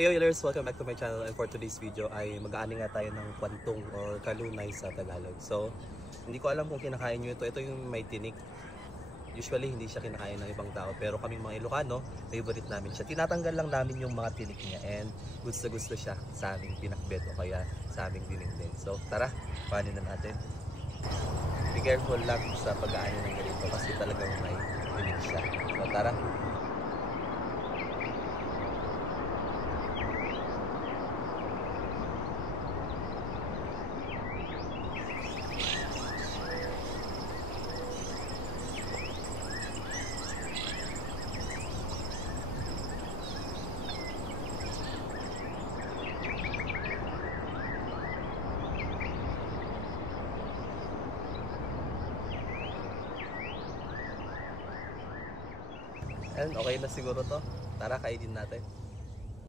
Hey Oilers! Welcome back to my channel, and for today's video ay mag-aani nga tayo ng kwantong or kalunay sa Tagalog. So, hindi ko alam kung kinakain nyo ito. Ito yung may tinik. Usually hindi siya kinakain ng ibang tao, pero kaming mga Ilocano, favorite namin siya. Tinatanggal lang namin yung mga tinik niya and gusto siya sa aming pinakbet o kaya sa aming dinengdeng. So tara, panin na natin. Be careful lang sa pag-aani ng ganito kasi talagang may tinik siya. So tara. And okay na siguro to. Tara, kainin natin.